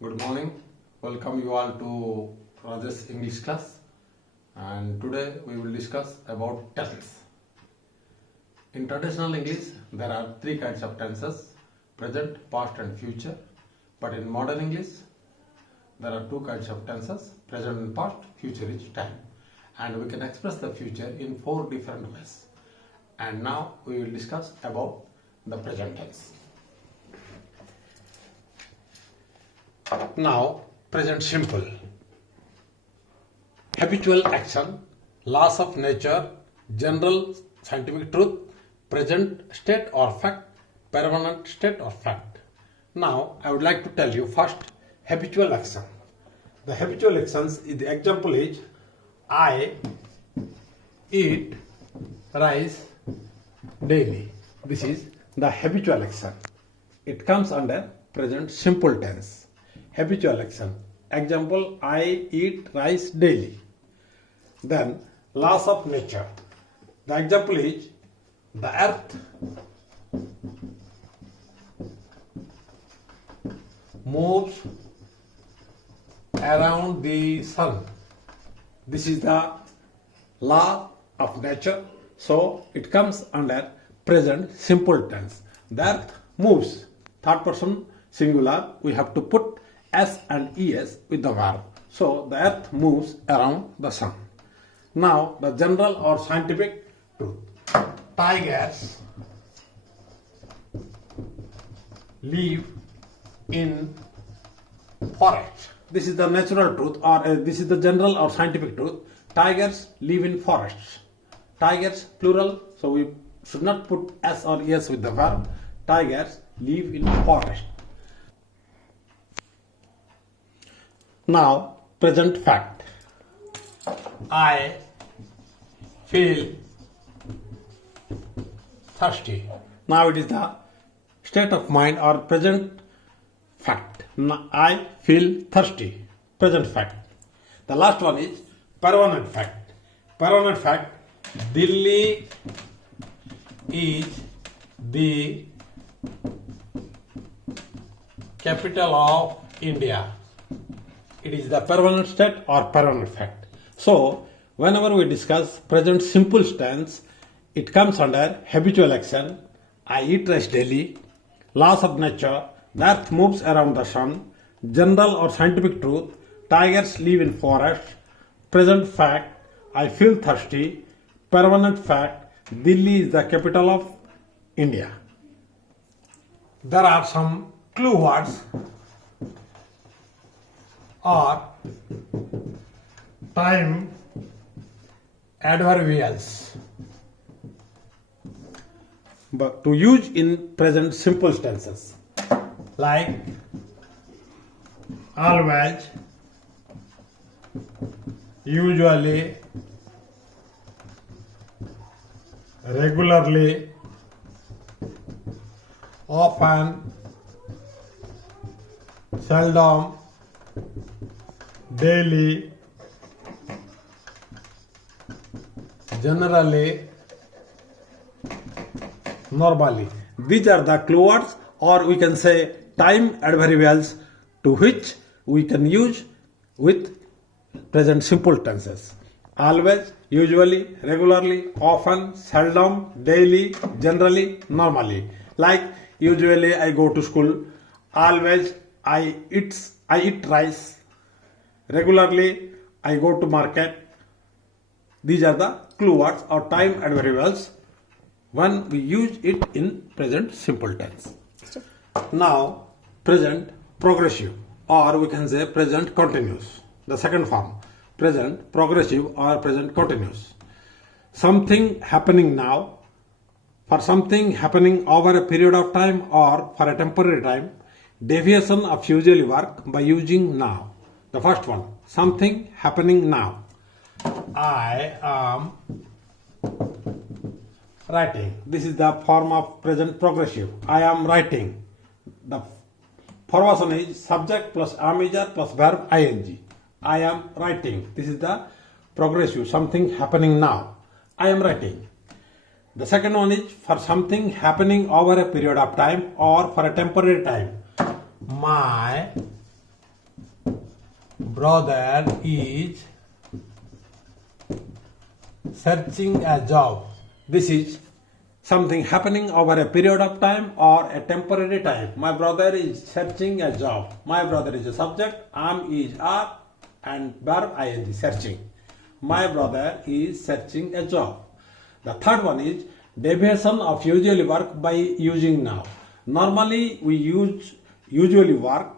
Good morning. Welcome you all to Raja's English class. And today we will discuss about tense. In traditional English, there are three kinds of tenses: present, past, and future. But in modern English, there are two kinds of tenses: present and past, future is time. And we can express the future in four different ways. And now we will discuss about the present tense. Now, present simple. Habitual action, laws of nature, general scientific truth, present state or fact, permanent state or fact. Now, I would like to tell you first habitual action. The habitual actions, the example is I eat rice daily. This is the habitual action. It comes under present simple tense. Habitual action. Example, I eat rice daily. Then, laws of nature. The example is the earth moves around the sun. This is the law of nature. So, it comes under present simple tense. The earth moves. Third person singular. We have to put S and ES with the verb. So the earth moves around the sun. Now the general or scientific truth. Tigers live in forest. This is the natural truth, or this is the general or scientific truth. Tigers live in forests. Tigers plural, so we should not put S or ES with the verb. Tigers live in forest. Now, present fact. I feel thirsty. Now it is the state of mind or present fact. I feel thirsty. Present fact. The last one is permanent fact. Permanent fact. Delhi is the capital of India. It is the permanent state or permanent fact. So, whenever we discuss present simple tense, it comes under habitual action. I eat rice daily. Laws of nature. The earth moves around the sun. General or scientific truth. Tigers live in forest. Present fact. I feel thirsty. Permanent fact. Delhi is the capital of India. There are some clue words or time adverbials but to use in present simple tenses, like always, usually, regularly, often, seldom, daily, generally, normally. These are the clue words, or we can say time adverbials to which we can use with present simple tenses. Always, usually, regularly, often, seldom, daily, generally, normally. Like usually I go to school. Always I eat rice. Regularly, I go to market. These are the clue words or time adverbials when we use it in present simple tense. Now, present progressive, or we can say present continuous. The second form, present progressive or present continuous. Something happening now, for something happening over a period of time or for a temporary time. Deviation of usually work by using now. The first one, something happening now. I am writing. This is the form of present progressive. I am writing. The formation is subject plus amija plus verb ing. I am writing. This is the progressive, something happening now. I am writing. The second one is for something happening over a period of time or for a temporary time. My brother is searching a job. This is something happening over a period of time or a temporary time. My brother is searching a job. My brother is a subject, am is are, and verb ing, searching. My brother is searching a job. The third one is deviation of usually work by using now. Normally we use usually work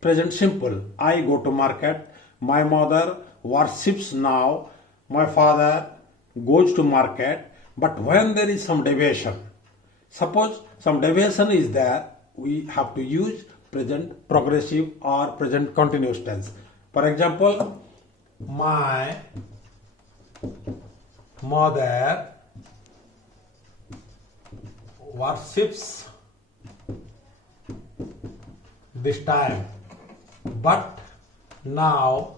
present simple. I go to market. My mother worships now. My father goes to market. But when there is some deviation, suppose some deviation is there, we have to use present progressive or present continuous tense. For example, my mother worships this time, but now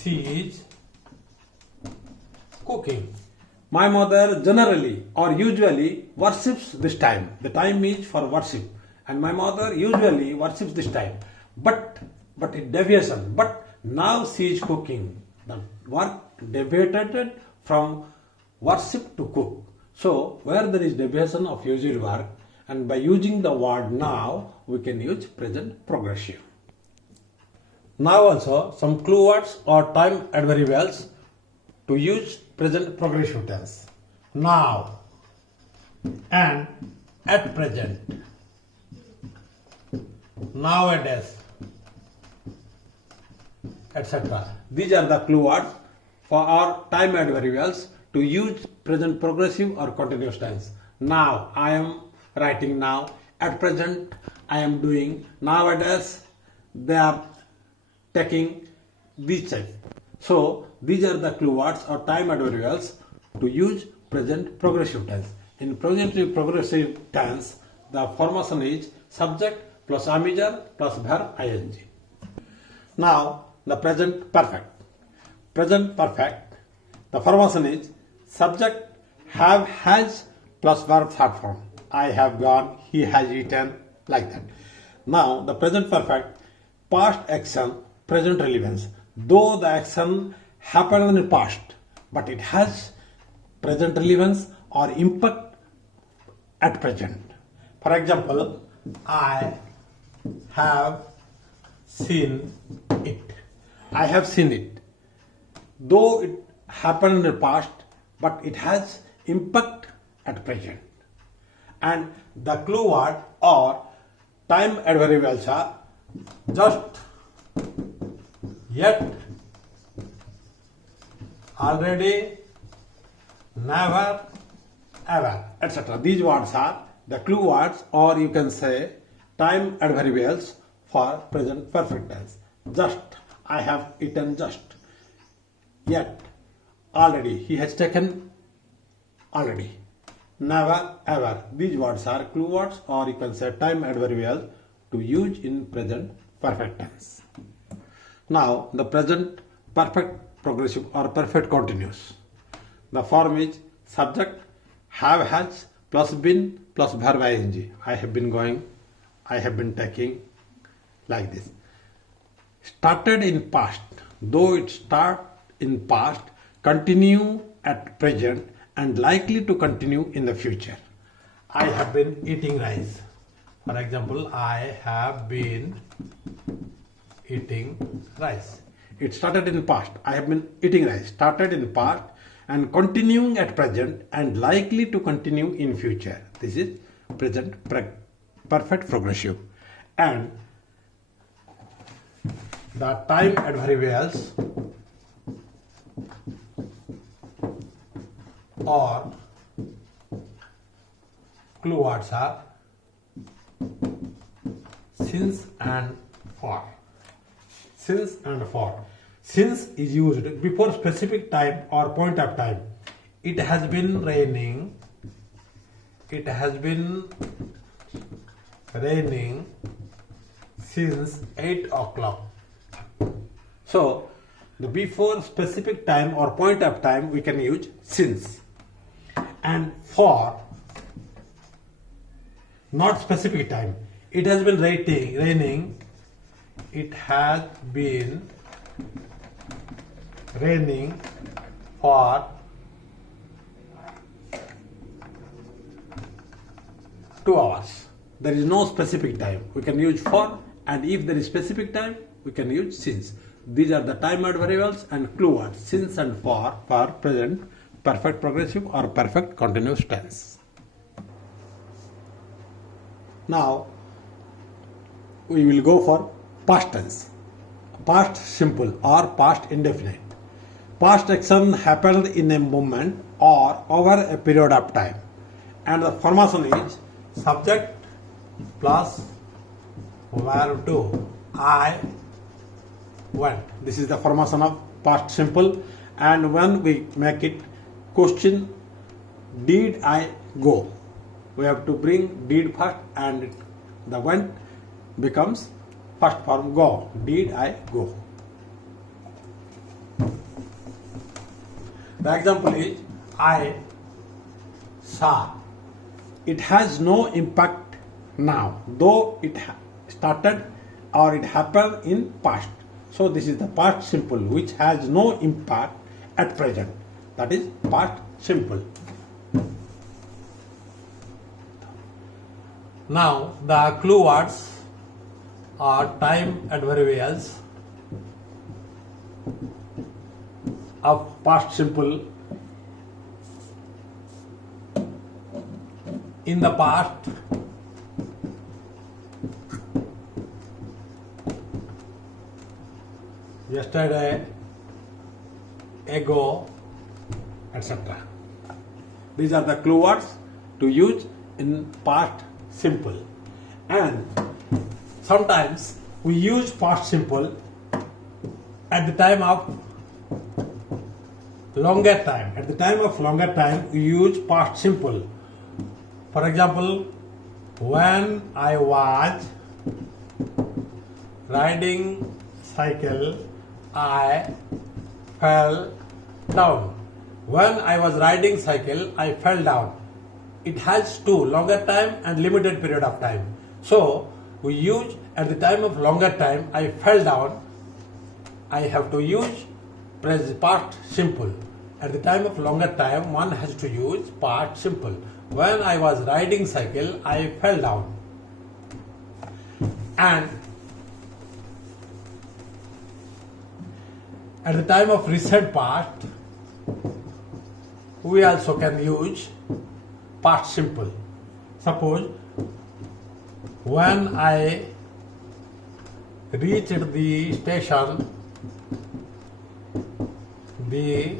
she is cooking. My mother generally or usually worships this time. The time is for worship, and my mother usually worships this time. But it deviation. But now she is cooking. The work deviated from worship to cook. So where there is deviation of usual work, and by using the word now, we can use present progressive. Now also some clue words or time adverbials to use present progressive tense. Now and at present, nowadays, etc. These are the clue words for our time adverbials to use present progressive or continuous tense. Now, I am writing now. At present, I am doing. Nowadays, they are taking this type. So, these are the clue words or time adverbials to use present progressive tense. In present progressive tense, the formation is subject plus amiger plus verb ing. Now, the present perfect. Present perfect, the formation is subject have has plus verb third form. I have gone, he has eaten, like that. Now, the present perfect, past action, present relevance. Though the action happened in the past, but it has present relevance or impact at present. For example, I have seen it. I have seen it. Though it happened in the past, but it has impact at present. And the clue word or time adverbials are just, yet, already, never, ever, etc. These words are the clue words, or you can say time adverbials for present perfect tense. Just, I have eaten just. Yet, already, he has taken already. Never, ever. These words are clue words, or you can say time adverbial to use in present perfect tense. Now, the present perfect progressive or perfect continuous. The form is subject have has plus been plus verb ing. I have been going, I have been taking, like this. Started in past, though it start in past, continue at present, and likely to continue in the future. I have been eating rice. For example, I have been eating rice. It started in past. I have been eating rice. Started in past and continuing at present and likely to continue in future. This is present perfect progressive. And the time adverbials or clue words are since and for. Since and for. Since is used before specific time or point of time. It has been raining. It has been raining since 8 o'clock. So, the before specific time or point of time we can use since. And for not specific time. It has been raining. It has been raining for 2 hours. There is no specific time. We can use for, and if there is specific time, we can use since. These are the time variables and clue words, since and for present perfect progressive or perfect continuous tense. Now we will go for past tense, past simple or past indefinite. Past action happened in a moment or over a period of time, and the formation is subject plus verb to I went. This is the formation of past simple, and when we make it question, did I go, we have to bring did first, and the went becomes first form go. Did I go? The example is I saw. It has no impact now, though it started or it happened in past. So this is the past simple which has no impact at present. That is past simple. Now the clue words are time adverbials of past simple. In the past, yesterday, ago, etc. These are the clue words to use in past simple. And sometimes we use past simple at the time of longer time. At the time of longer time, we use past simple. For example, when I was riding cycle, I fell down. When I was riding cycle, I fell down. It has two, longer time and limited period of time. So we use at the time of longer time, I fell down. I have to use past simple. At the time of longer time, one has to use past simple. When I was riding cycle, I fell down. And at the time of recent past, we also can use past simple. Suppose when I reached the station, the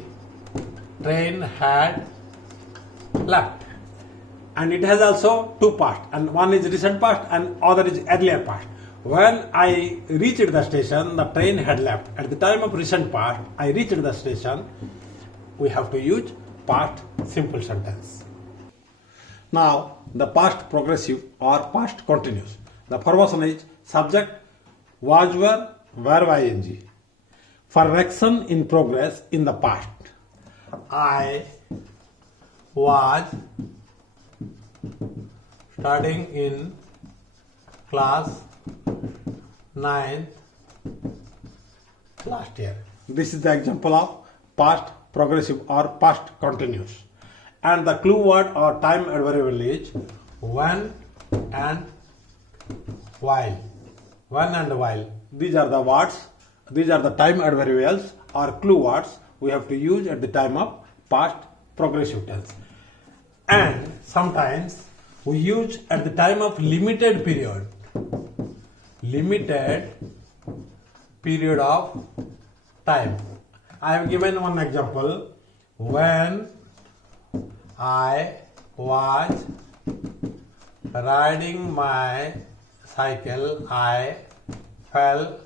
train had left. And it has also two parts, and one is recent past and other is earlier past. When I reached the station, the train had left. At the time of recent past, I reached the station, we have to use past simple sentence. Now, the past progressive or past continuous. The formation is subject, was, were, verb ing. For action in progress in the past. I was studying in class 9th last year. This is the example of past progressive or past continuous. And the clue word or time adverbial is when and while. When and while. These are the words, these are the time adverbials or clue words we have to use at the time of past progressive tense. And sometimes we use at the time of limited period. Limited period of time. I have given one example. When I was riding my cycle, I fell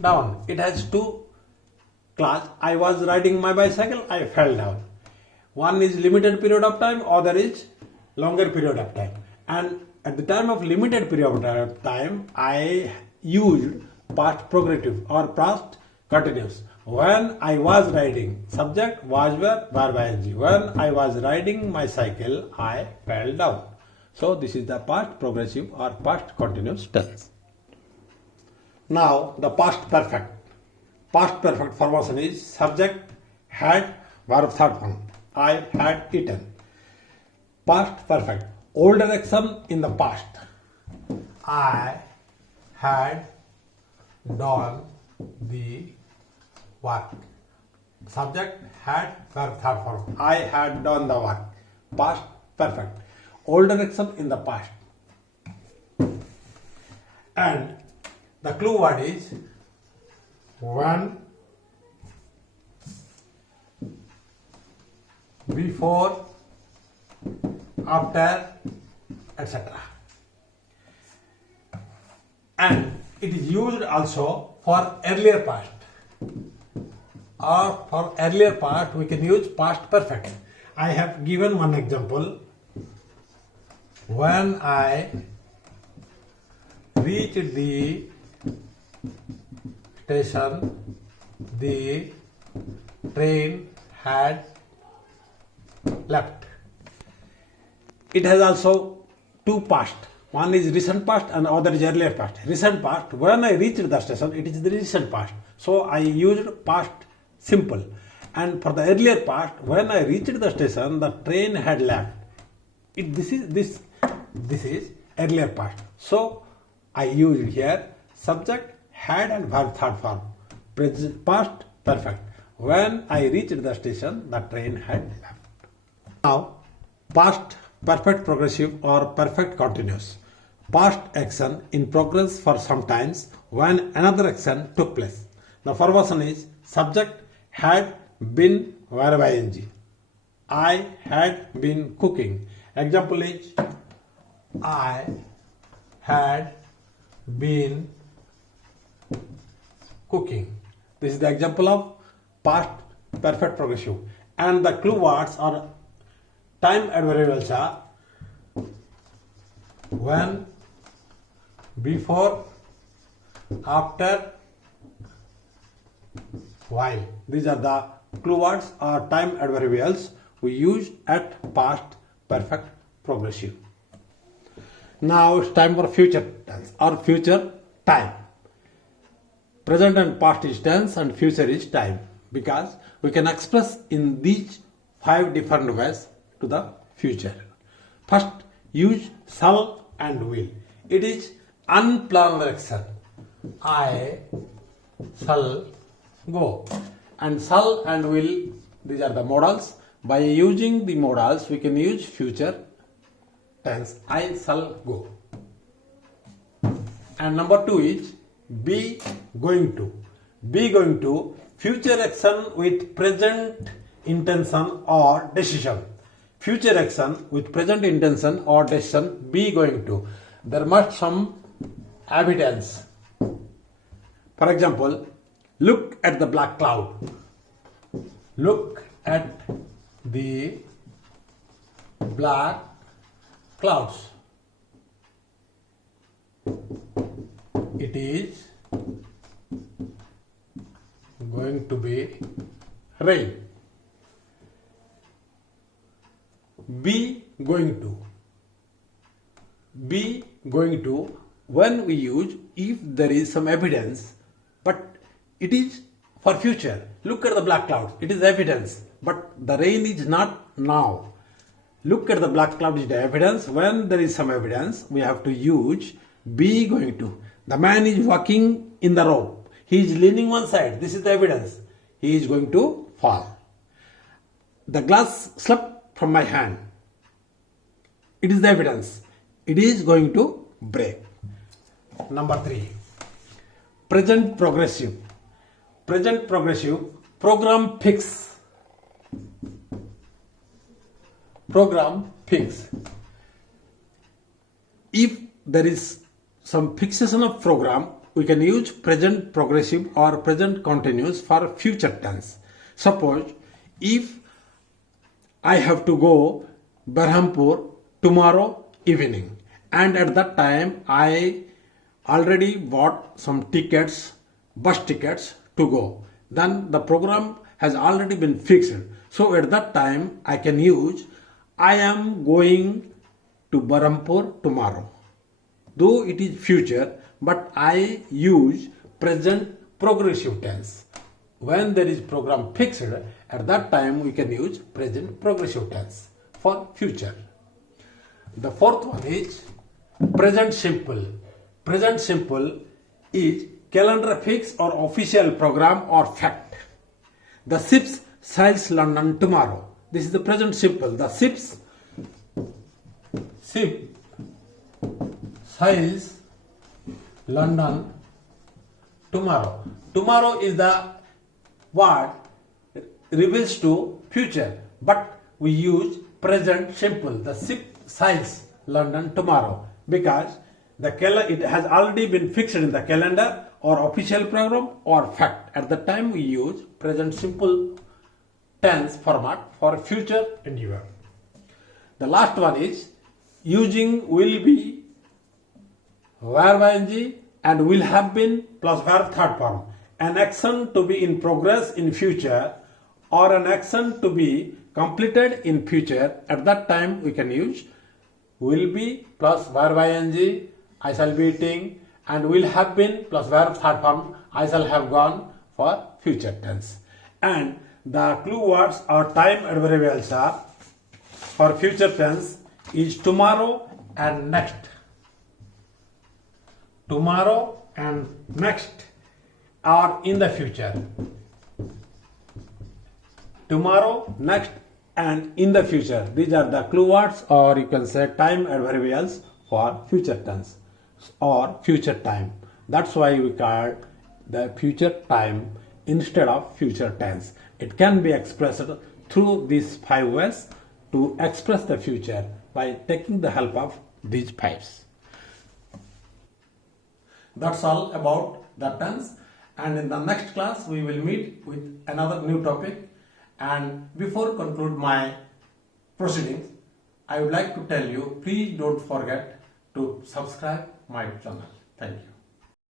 down. It has two class. I was riding my bicycle, I fell down. One is limited period of time, other is longer period of time. And at the time of limited period of time, I used past progressive or past continuous. When I was riding, subject, was, were, verb ing. When I was riding my cycle, I fell down. So this is the past progressive or past continuous tense. Now the past perfect. past perfect formation is subject, had, verb third form. I had eaten. Past perfect. Older action in the past. I had done the work. Subject, had, verb third form. I had done the work. Past perfect. Older action in the past. And the clue word is when, before, after, etc. And it is used also for earlier past. Or for earlier part we can use past perfect. I have given one example. When I reached the station, the train had left. It has also two past. One is recent past and other is earlier past. Recent past, when I reached the station, it is the recent past. So I used past simple. And for the earlier past, when I reached the station, the train had left. This is earlier past. So I used here subject, had and verb third form. Present past perfect. When I reached the station, the train had left. Now, past perfect progressive or perfect continuous. Past action in progress for some times when another action took place. The formation is subject, had been, verb ing. I had been cooking. Example is I had been cooking. This is the example of past perfect progressive. And the clue words are time adverbials are when, before, after, while. These are the clue words or time adverbials we use at past perfect progressive. Now it's time for future tense or future time. Present and past is tense and future is time, because we can express in these 5 different ways to the future. First, use shall and will. It is unplanned action. I shall go. And shall and will, these are the modals. By using the modals, we can use future tense. I shall go. And number 2 is be going to. Be going to, future action with present intention or decision. Future action with present intention or decision, be going to. There must some evidence. For example, look at the black cloud. Look at the black clouds. It is going to be rain. Be going to. Be going to, when we use if there is some evidence, but it is for future. Look at the black clouds. It is evidence, but the rain is not now. Look at the black cloud is the evidence. When there is some evidence, we have to use be going to. The man is walking in the rope. He is leaning one side. This is the evidence. He is going to fall. The glass slipped from my hand. It is the evidence. It is going to break. Number 3. Present progressive. Present progressive, program fix. Program fix. If there is some fixation of program, we can use present progressive or present continuous for future tense. Suppose if I have to go Berhampur tomorrow evening, and at that time I already bought some tickets, bus tickets to go, then the program has already been fixed. So at that time I can use I am going to Berhampur tomorrow. Though it is future, but I use present progressive tense. When there is program fixed, at that time we can use present progressive tense for future. The fourth one is present simple. Present simple is calendar fix or official program or fact. The ships sails London tomorrow. This is the present simple. The ship sails London tomorrow. Tomorrow is the word refers to future, but we use present simple. The ship sails London tomorrow because it has already been fixed in the calendar or official program or fact. At the time we use present simple tense format for future endeavor. The last one is using will be, verb ing and will have been plus verb third form. An action to be in progress in future or an action to be completed in future. At that time we can use will be plus verb ing, I shall be eating, and will have been plus verb third form, I shall have gone, for future tense. And the clue words or time adverbials are for future tense is tomorrow and next. Tomorrow and next are in the future. Tomorrow, next, and in the future. These are the clue words, or you can say time adverbials for future tense or future time. That's why we call the future time instead of future tense. It can be expressed through these 5 ways to express the future by taking the help of these 5s. That's all about the tense, and in the next class we will meet with another new topic. And before conclude my proceedings, I would like to tell you, please don't forget to subscribe my channel. Thank you.